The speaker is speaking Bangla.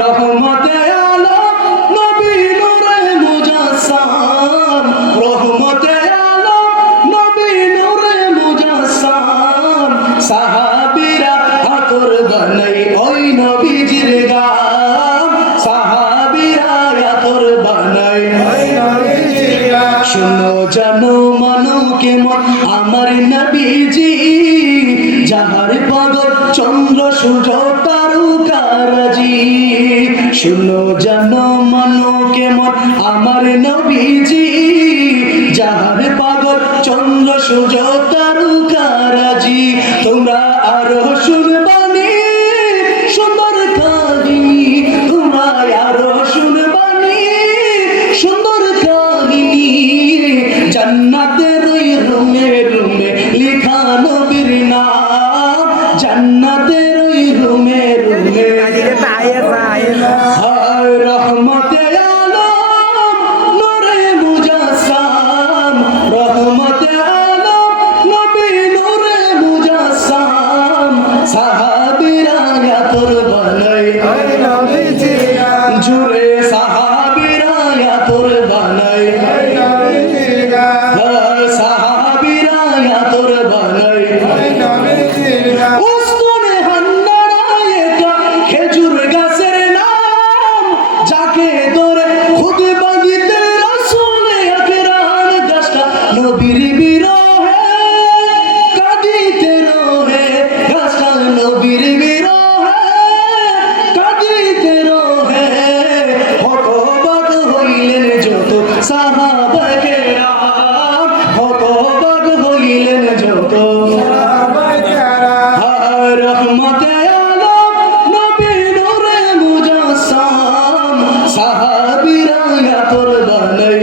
রহমতে আলম নবী নূরে মুজাসসাম, রহমতে আলম নবী নূরে মুজাসসাম, সাহাবীরা আতর বানাই ওই নবীজির গাম, সাহাবীরা আতর বানাই ওই নবীজির গাম। শুনো জানো মানো কেমন আমার নবীজি, যাহার পাগল চন্দ্র সূর্য তারকারাজি। শুনো জানো মানো কেমন আমার নবীজি, যাহার পাগল চন্দ্র সূর্য তারকারাজি। তোমরা আরো শুনবানি সুন্দর কাহিনী, তোমরা আরো শুনবানি সুন্দর কাহিনী। জান্নাতের ওই রুমে রুমে লেখা নবীর নাম, জান্নাতের ওই রুমে রুমে। হায় রহমতে আলম নূরে মুজাসসাম, রহমতে আলম নবী নূরে মুজাসসাম, সাহাবীরা আতর বানাই ওই নবীজির গাম। জুড়ে সাহাবীরা আতর বানাই ওই নবীজির গাম, সাহাবীরা আতর বানাই ওই নবীজির গাম। উস্তুনে হান্নারায় এটা খেজুর গাছের নাম, যাকে ধরে খুতবা দিতে রাসূল আকরাম গাছটা নবীর বিরহে কাঁদিতে রহে, গাছটা নবীর বিরহে কাঁদিতে রহে। হতবাক হইলেন যত সাহাবা কেরাম, হতবাক হইলেন যত সাহাবা কেরাম। হায় রহমতে আলম নবী নূরে মুজাসসাম, সাহাবীরা আতর বানাই